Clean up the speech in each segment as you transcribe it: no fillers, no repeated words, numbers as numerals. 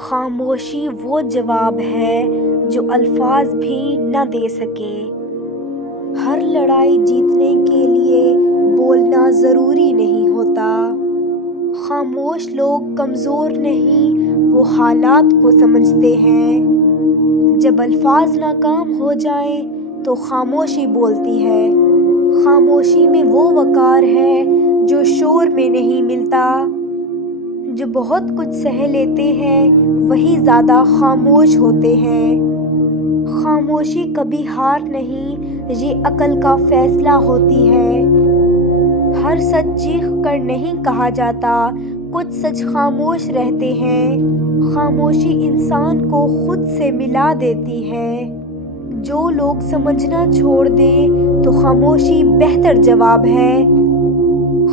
خاموشی وہ جواب ہے جو الفاظ بھی نہ دے سکے۔ ہر لڑائی جیتنے کے لیے بولنا ضروری نہیں ہوتا۔ خاموش لوگ کمزور نہیں، وہ حالات کو سمجھتے ہیں۔ جب الفاظ ناکام ہو جائیں تو خاموشی بولتی ہے۔ خاموشی میں وہ وقار ہے جو شور میں نہیں ملتا۔ جو بہت کچھ سہ لیتے ہیں وہی زیادہ خاموش ہوتے ہیں۔ خاموشی کبھی ہار نہیں، یہ عقل کا فیصلہ ہوتی ہے۔ ہر سچ چیخ کر نہیں کہا جاتا، کچھ سچ خاموش رہتے ہیں۔ خاموشی انسان کو خود سے ملا دیتی ہے۔ جو لوگ سمجھنا چھوڑ دیں تو خاموشی بہتر جواب ہے۔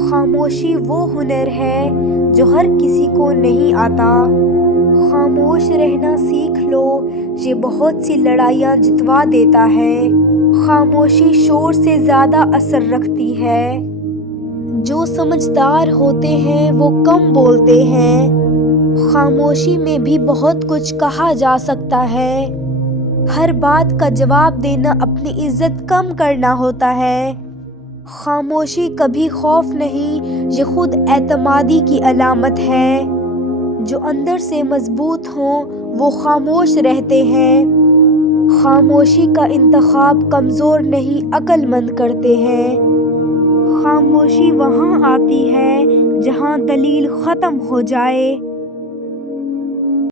خاموشی وہ ہنر ہے جو ہر کسی کو نہیں آتا۔ خاموش رہنا سیکھ لو، یہ بہت سی لڑائیاں جتوا دیتا ہے۔ خاموشی شور سے زیادہ اثر رکھتی ہے۔ جو سمجھدار ہوتے ہیں وہ کم بولتے ہیں۔ خاموشی میں بھی بہت کچھ کہا جا سکتا ہے۔ ہر بات کا جواب دینا اپنی عزت کم کرنا ہوتا ہے۔ خاموشی کبھی خوف نہیں، یہ خود اعتمادی کی علامت ہے۔ جو اندر سے مضبوط ہوں وہ خاموش رہتے ہیں۔ خاموشی کا انتخاب کمزور نہیں، عقل مند کرتے ہیں۔ خاموشی وہاں آتی ہے جہاں دلیل ختم ہو جائے۔